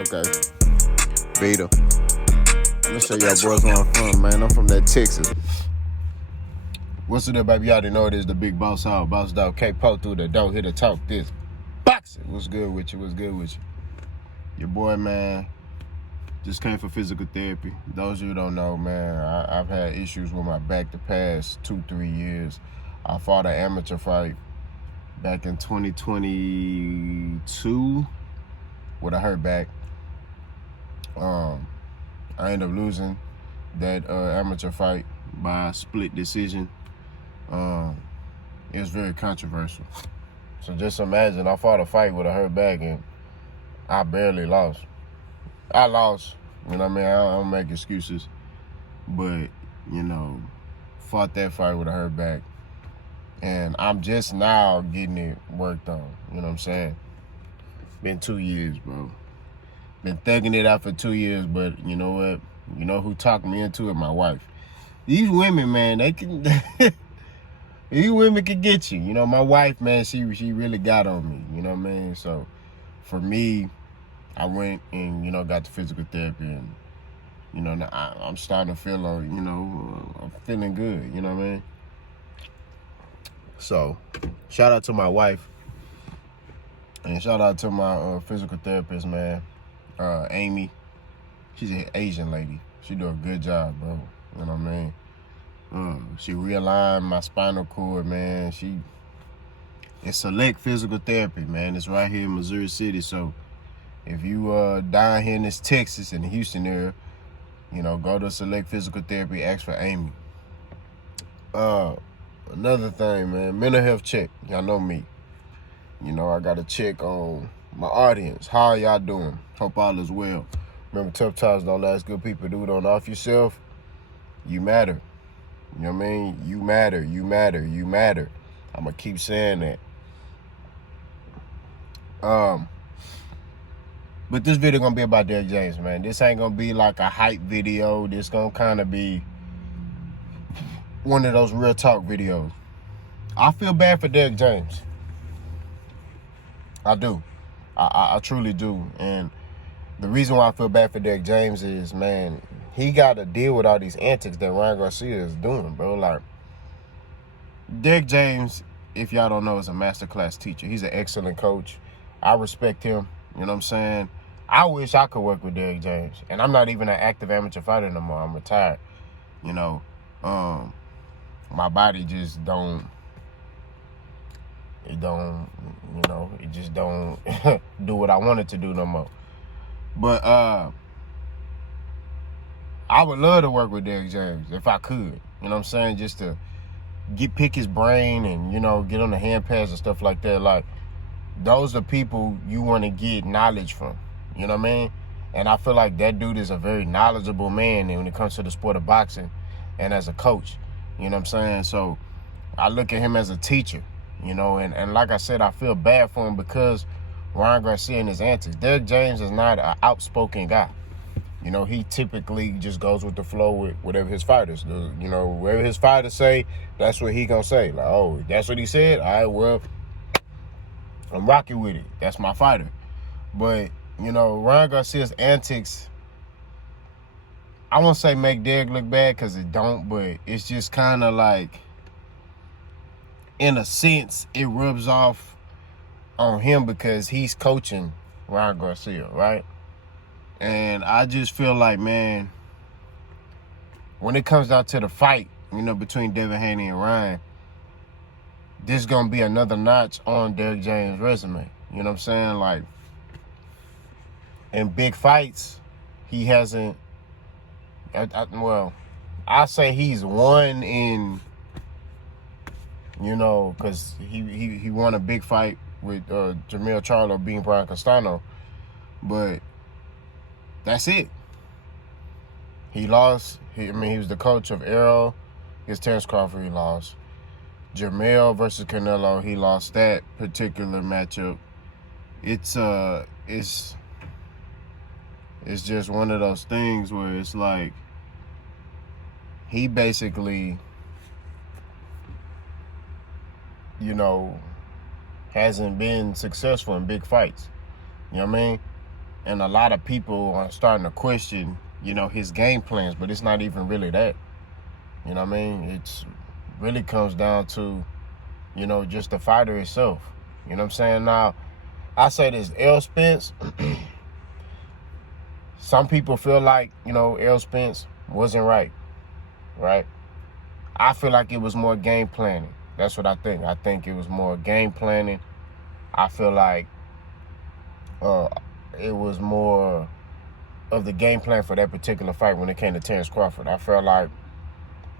Okay. Vita. Let me show y'all boys where I'm from, man. I'm from that Texas. What's it up, baby? You already know it is the big boss hog, boss dog, K-Po through the door, here to talk this. Boxing. What's good with you? What's good with you? Your boy, man, just came for physical therapy. Those of you who don't know, man, I've had issues with my back the past 2-3 years. I fought an amateur fight back in 2022 with a hurt back. I ended up losing that amateur fight by a split decision. It was very controversial. So just imagine, I fought a fight with a hurt back and I barely lost. I lost, you know what I mean? I don't make excuses, but, you know, fought that fight with a hurt back. And I'm just now getting it worked on, you know what I'm saying? Been 2 years, bro. Been thugging it out for 2 years, but you know what? You know who talked me into it? My wife. These women, man, they can... These women can get you. You know, my wife, man, she really got on me, you know what I mean? So, for me, I went and, you know, got the physical therapy and, you know, I'm starting to feel, you know, I'm feeling good, you know what I mean? So, shout out to my wife and shout out to my physical therapist, man, Amy. She's an Asian lady. She do a good job, bro, you know what I mean? She realigned my spinal cord, man. It's Select Physical Therapy, man. It's right here in Missouri City. So if you down here in this Texas and Houston area, you know, go to Select Physical Therapy, ask for Amy. Another thing, man, mental health check. Y'all know me. You know, I got to check on my audience. How are y'all doing? Hope all is well. Remember, tough times don't last. Good people do. Don't off yourself. You matter. You know what I mean? You matter, you matter, you matter. I'm going to keep saying that. But this video going to be about Derrick James, man. This ain't going to be like a hype video. This going to kind of be one of those real talk videos. I feel bad for Derrick James. I do. I truly do. And the reason why I feel bad for Derrick James is, man, he got to deal with all these antics that Ryan Garcia is doing, bro. Like, Derrick James, if y'all don't know, is a masterclass teacher. He's an excellent coach. I respect him. You know what I'm saying? I wish I could work with Derrick James. And I'm not even an active amateur fighter no more. I'm retired. You know, my body just don't, it just don't do what I want it to do no more. But, I would love to work with Derrick James if I could. You know what I'm saying? Just to pick his brain and, you know, get on the hand pads and stuff like that. Like, those are people you want to get knowledge from. You know what I mean? And I feel like that dude is a very knowledgeable man when it comes to the sport of boxing and as a coach. You know what I'm saying? So I look at him as a teacher, you know, and like I said, I feel bad for him because Ryan Garcia and his antics. Derrick James is not an outspoken guy. You know, he typically just goes with the flow with whatever his fighters do. You know, whatever his fighters say, that's what he gonna say. Like, oh, that's what he said? All right, well, I'm rocking with it. That's my fighter. But, you know, Ryan Garcia's antics, I won't say make Derrick look bad because it don't, but it's just kind of like, in a sense, it rubs off on him because he's coaching Ryan Garcia, right? And I just feel like, man, when it comes down to the fight, you know, between Haney and Ryan, this is going to be another notch on Derrick James' resume. You know what I'm saying? Like, in big fights, he hasn't, I say he's won in, you know, because he won a big fight with Jermell Charlo beating Brian Castano. But that's it. He lost. He was the coach of Errol against Terrence Crawford. He lost. Jermell versus Canelo. He lost that particular matchup. It's just one of those things where it's like he basically, you know, hasn't been successful in big fights. You know what I mean? And a lot of people are starting to question, his game plans, but it's not even really that. You know what I mean? It's really comes down to, just the fighter itself. You know what I'm saying? Now, I say this, Errol Spence, some people feel like, Errol Spence wasn't right? I feel like it was more game planning. That's what I think. I think it was more game planning. I feel like it was more of the game plan for that particular fight when it came to Terrence Crawford. I felt like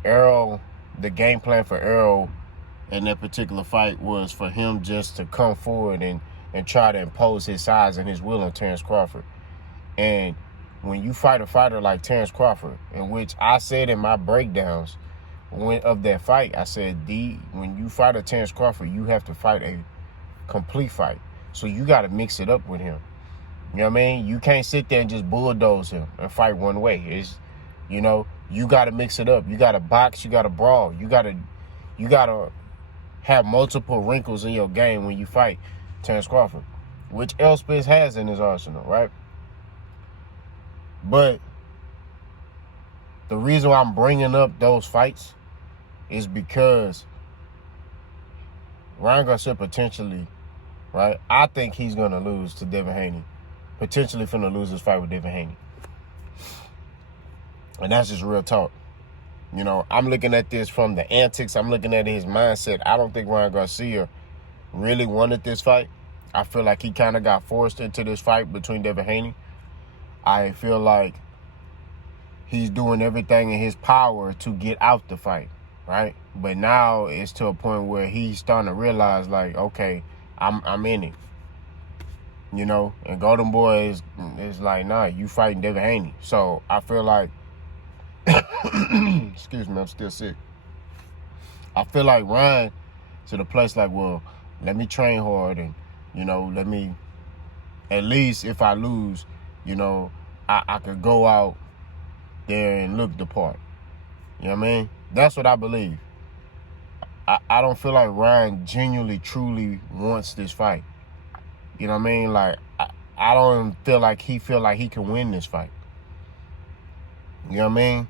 the game plan for Errol in that particular fight was for him just to come forward and try to impose his size and his will on Terrence Crawford. And when you fight a fighter like Terrence Crawford, in which I said in my breakdowns of that fight, I said, when you fight a Terrence Crawford, you have to fight a complete fight. So you got to mix it up with him. You know what I mean? You can't sit there and just bulldoze him and fight one way. It's, you got to mix it up. You got to box. You got to brawl. You got to have multiple wrinkles in your game when you fight Terrence Crawford, which Errol Spence has in his arsenal, right? But the reason why I'm bringing up those fights is because Ryan Garcia potentially, right? I think he's going to lose to Devin Haney. Potentially finna lose this fight with Devin Haney. And that's just real talk. I'm looking at this from the antics. I'm looking at his mindset. I don't think Ryan Garcia really wanted this fight. I feel like he kind of got forced into this fight between Devin Haney. I feel like he's doing everything in his power to get out the fight, right? But now it's to a point where he's starting to realize, like, okay, I'm in it. And Golden Boy is like, nah, you fighting Devin Haney. So I feel like, excuse me, I'm still sick. I feel like Ryan to the place like, well, let me train hard and, let me, at least if I lose, I could go out there and look the part. You know what I mean? That's what I believe. I don't feel like Ryan genuinely, truly wants this fight. You know what I mean? Like, I don't feel like he can win this fight. You know what I mean?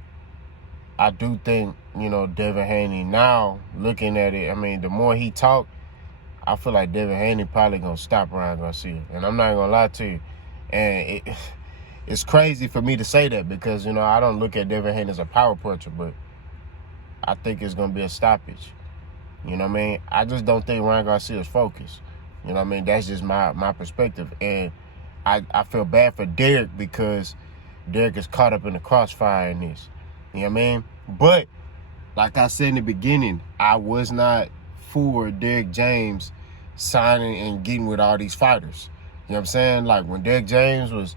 I do think, Devin Haney, now looking at it, I mean, the more he talk, I feel like Devin Haney probably going to stop Ryan Garcia. And I'm not going to lie to you. And it's crazy for me to say that because, I don't look at Devin Haney as a power puncher, but I think it's going to be a stoppage. You know what I mean? I just don't think Ryan Garcia is focused. You know what I mean? That's just my perspective. And I feel bad for Derrick because Derrick is caught up in the crossfire in this. You know what I mean? But, like I said in the beginning, I was not for Derrick James signing and getting with all these fighters. You know what I'm saying? Like, when Derrick James was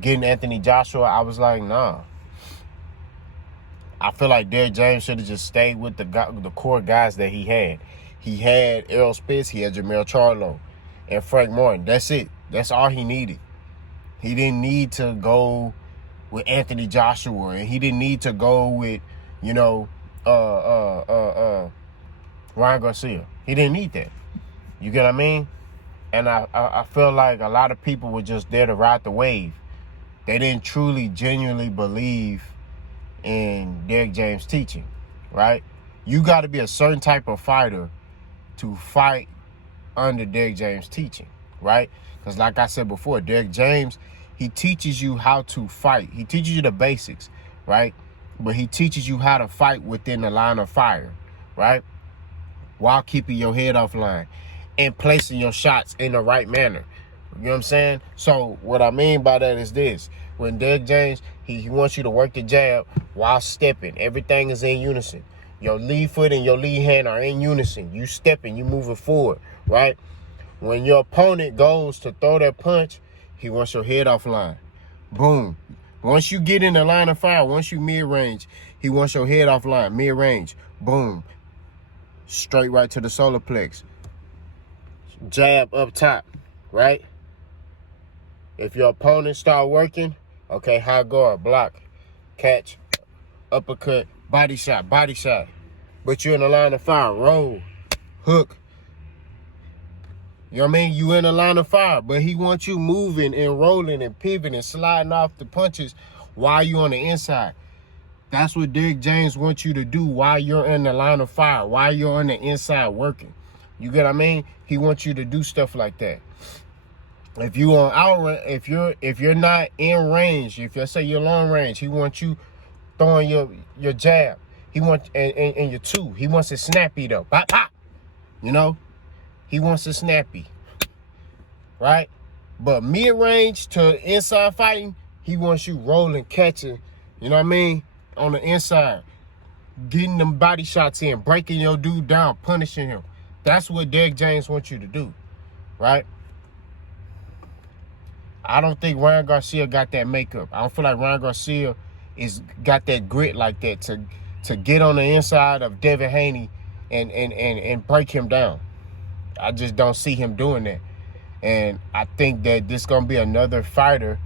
getting Anthony Joshua, I was like, nah. I feel like Derrick James should have just stayed with the core guys that he had. He had Errol Spence, he had Jermell Charlo, and Frank Martin. That's it. That's all he needed. He didn't need to go with Anthony Joshua, and he didn't need to go with, Ryan Garcia. He didn't need that. You get what I mean? And I feel like a lot of people were just there to ride the wave. They didn't truly, genuinely believe in Derrick James' teaching, right? You got to be a certain type of fighter to fight under Derrick James' teaching, right? Because like I said before, Derrick James, he teaches you how to fight. He teaches you the basics, right? But he teaches you how to fight within the line of fire, right? While keeping your head offline and placing your shots in the right manner. You know what I'm saying? So what I mean by that is this. When Derrick James, he wants you to work the jab while stepping. Everything is in unison. Your lead foot and your lead hand are in unison. You stepping, you moving forward, right? When your opponent goes to throw that punch, he wants your head offline. Boom. Once you get in the line of fire, once you mid-range, he wants your head offline, mid-range. Boom. Straight right to the solar plex. Jab up top, right? If your opponent start working, okay, high guard, block, catch, uppercut, body shot. But you're in the line of fire, roll, hook, You know what I mean? You in the line of fire, but he wants you moving and rolling and pivoting and sliding off the punches while you on the inside. That's what Derrick James wants you to do while you're in the line of fire, while you're on the inside working. You get what I mean? He wants you to do stuff like that. If you on out, if you're not in range, if you say you're long range, he wants you throwing your jab. He wants and your two. He wants it snappy though. Pop, pop. You know? He wants it snappy. Right? But mid-range to inside fighting, he wants you rolling, catching, you know what I mean? On the inside. Getting them body shots in, breaking your dude down, punishing him. That's what Derrick James wants you to do. Right? I don't think Ryan Garcia got that makeup. I don't feel like Ryan Garcia got that grit like that to get on the inside of Devin Haney and break him down. I just don't see him doing that. And I think that this going to be another fighter,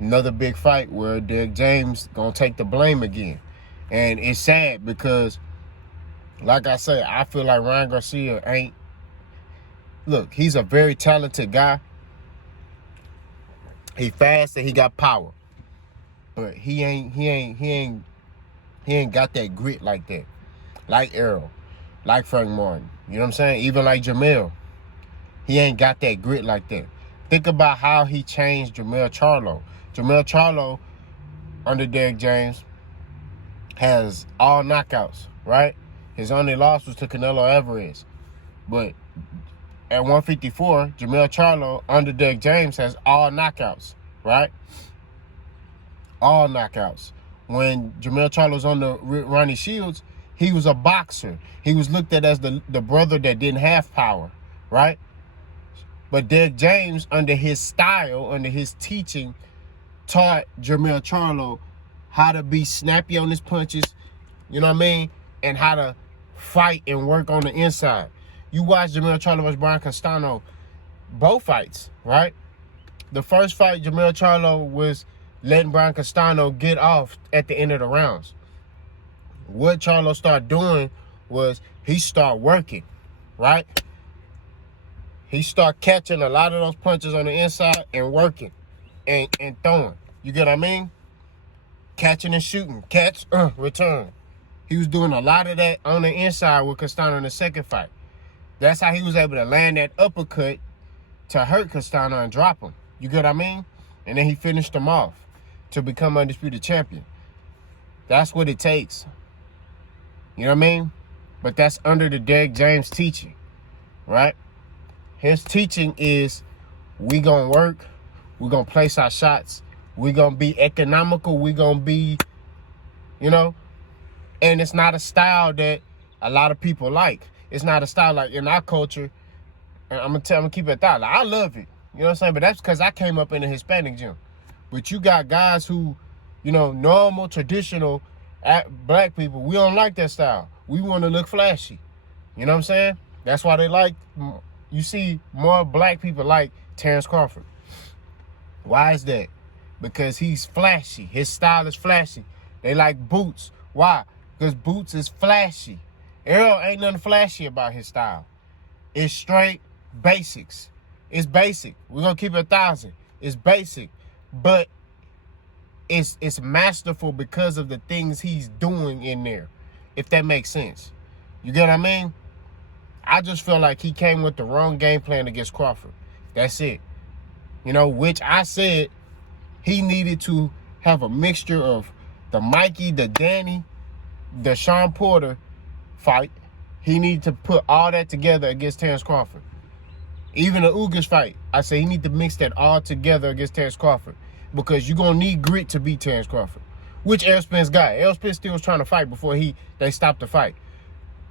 another big fight where Derrick James going to take the blame again. And it's sad because, like I said, I feel like Ryan Garcia ain't... Look, he's a very talented guy. He fast and he got power. But he ain't got that grit like that. Like Errol. Like Frank Martin. You know what I'm saying? Even like Jamel. He ain't got that grit like that. Think about how he changed Jamel Charlo. Jamel Charlo, under Derrick James, has all knockouts, right? His only loss was to Canelo Alvarez. But at 154, Jamel Charlo, under Derrick James, has all knockouts, right? All knockouts. When Jamel Charlo's on the Ronnie Shields, he was a boxer. He was looked at as the brother that didn't have power, right? But Derrick James, under his style, under his teaching, taught Jamel Charlo how to be snappy on his punches, you know what I mean? And how to fight and work on the inside. You watch Jamel Charlo versus Brian Castano, both fights, right? The first fight, Jamel Charlo was letting Brian Castano get off at the end of the rounds. What Charlo started doing was he started working, right? He started catching a lot of those punches on the inside and working and throwing. You get what I mean? Catching and shooting. Catch, return. He was doing a lot of that on the inside with Castano in the second fight. That's how he was able to land that uppercut to hurt Castano and drop him. You get what I mean? And then he finished him off to become undisputed champion. That's what it takes. You know what I mean? But that's under the Derrick James teaching, right? His teaching is we gonna work, we gonna place our shots, we gonna be economical, we gonna be, you know, and it's not a style that a lot of people like. It's not a style like in our culture, and I'm gonna keep it a thought. Like, I love it. You know what I'm saying? But that's because I came up in a Hispanic gym. But you got guys who, you know, normal, traditional black people, we don't like that style. We want to look flashy. You know what I'm saying? That's why they like, you see more black people like Terrence Crawford. Why is that? Because he's flashy. His style is flashy. They like Boots. Why? Because Boots is flashy. Errol ain't nothing flashy about his style. It's straight basics. It's basic. We're going to keep it 1,000. It's basic. But it's masterful because of the things he's doing in there, if that makes sense. You get what I mean? I just feel like he came with the wrong game plan against Crawford. That's it. You know, which I said he needed to have a mixture of the Mikey, the Danny, the Sean Porter fight. He needed to put all that together against Terrence Crawford. Even the Ugas fight, I say he need to mix that all together against Terrence Crawford. Because you're going to need grit to beat Terrence Crawford. Which Errol Spence got. Errol Spence still was trying to fight before they stopped the fight.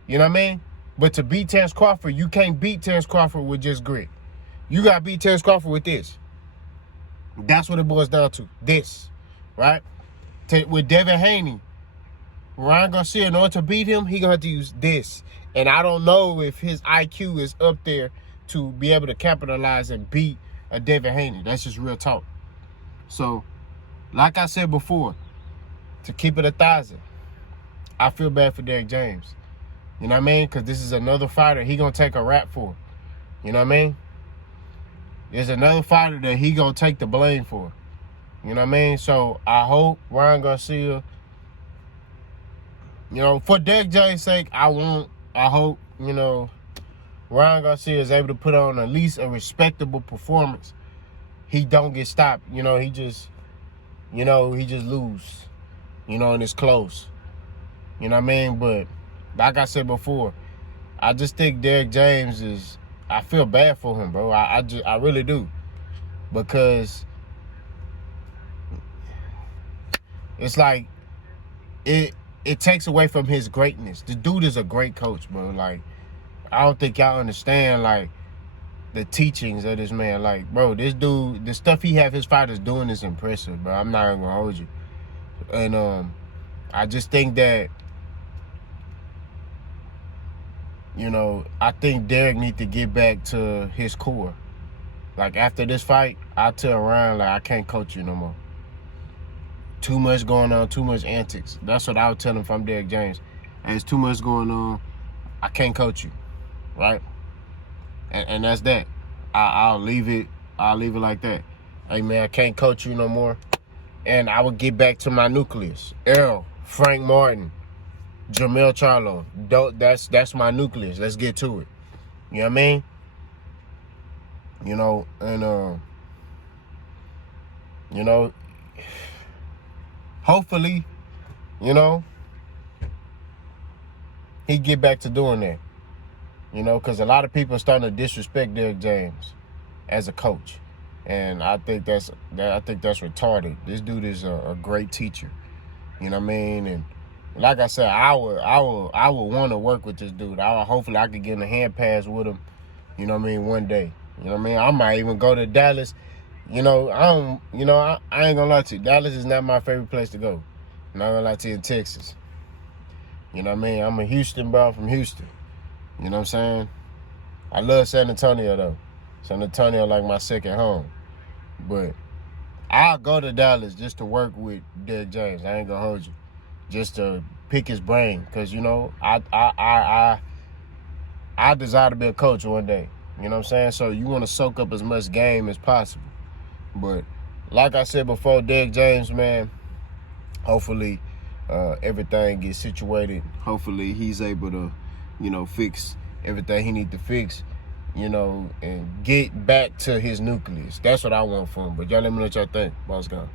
You know what I mean? But to beat Terrence Crawford, you can't beat Terrence Crawford with just grit. You got to beat Terrence Crawford with this. That's what it boils down to. This. Right? With Devin Haney, Ryan Garcia, in order to beat him, he going to have to use this. And I don't know if his IQ is up there to be able to capitalize and beat a Devin Haney. That's just real talk. So, like I said before, to keep it 1,000, I feel bad for Derrick James. You know what I mean? Because this is another fighter he going to take a rap for. You know what I mean? It's another fighter that he gonna take the blame for. You know what I mean? So I hope Ryan Garcia, for Derrick James' sake, I hope, Ryan Garcia is able to put on at least a respectable performance. He don't get stopped. He just lose. And it's close. You know what I mean? But like I said before, I just think Derrick James I feel bad for him, bro. I really do. Because it's like it takes away from his greatness. The dude is a great coach, bro. Like, I don't think y'all understand, like, the teachings of this man. Like, bro, this dude, the stuff he have his fighters doing is impressive, bro. I'm not even gonna hold you. And I just think that, I think Derrick need to get back to his core. Like, after this fight, I tell Ryan, like, I can't coach you no more. Too much going on, too much antics. That's what I would tell him if I'm Derrick James. There's too much going on. I can't coach you, right? And that's that. I'll leave it like that. Hey, man, I can't coach you no more. And I would get back to my nucleus. Errol, Frank Martin, Jamel Charlo. That's my nucleus. Let's get to it. You know what I mean? Hopefully, he get back to doing that. Because a lot of people are starting to disrespect Derrick James as a coach. And I think that's retarded. This dude is a great teacher. You know what I mean? And like I said, I would want to work with this dude. Hopefully I could get in a hand pass with him, one day. You know what I mean? I might even go to Dallas. I ain't gonna lie to you. Dallas is not my favorite place to go. I'm not gonna lie to you, in Texas. You know what I mean? I'm a Houston, bro. I'm from Houston. You know what I'm saying? I love San Antonio, though. San Antonio like my second home. But I'll go to Dallas just to work with Derrick James. I ain't gonna hold you. Just to pick his brain. Because, I desire to be a coach one day. You know what I'm saying? So you want to soak up as much game as possible. But like I said before, Derrick James, man, hopefully everything gets situated. Hopefully he's able to, fix everything he needs to fix, and get back to his nucleus. That's what I want for him. But y'all let me know what y'all think. Boss gone.